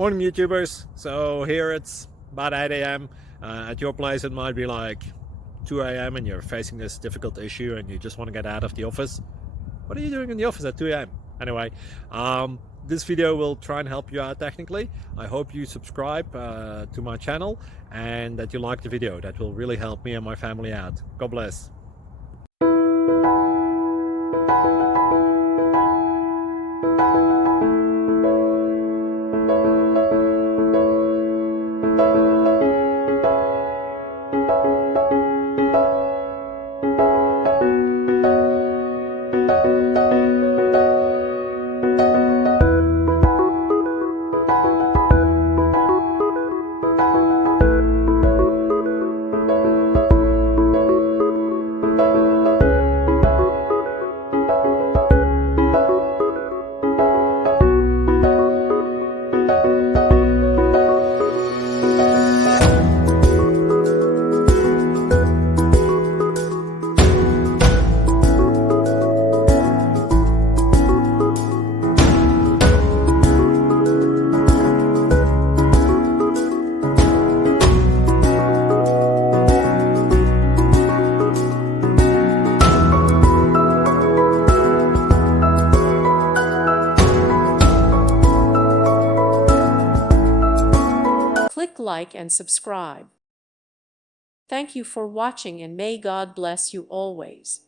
Morning YouTubers. So here it's about 8 a.m. At your place it might be like 2 a.m. and you're facing this difficult issue and you just want to get out of the office. What are you doing in the office at 2 a.m.? Anyway, this video will try and help you out technically. I hope you subscribe to my channel and that you like the video. That will really help me and my family out. God bless. Click like and subscribe. Thank you for watching and may God bless you always.